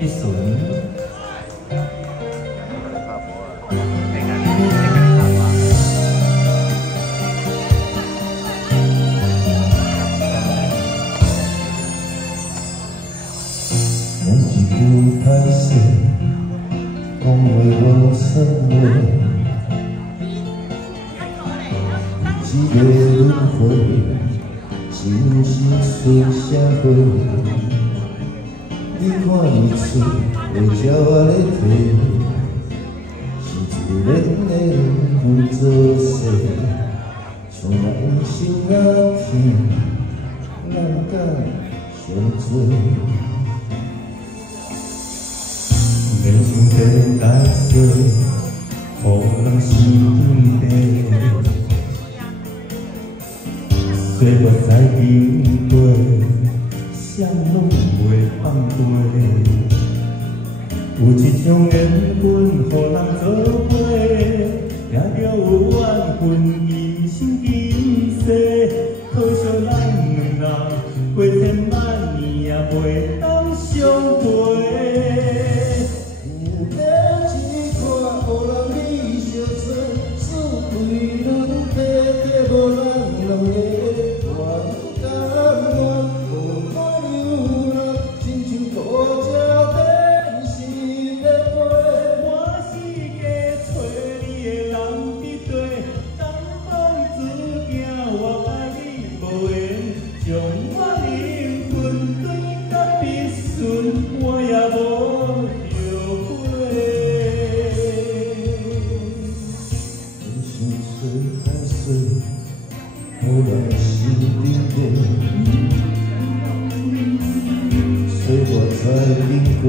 一顺。讲一句歹势，讲话无算话，一个轮回，真是出社会。你看伊厝会鸟我咧提，是自然的分做势，像人生啊天，咱敢相做。 人生的大小，互人心底。岁月在经过，谁拢袂放过。有一种缘分，互人作伙，也着有缘分，一生一世。可惜咱两人过千万年，也袂当相陪。 将我灵魂对甲必顺，我也无后悔。人生水太水，互人心里面。岁月在经过。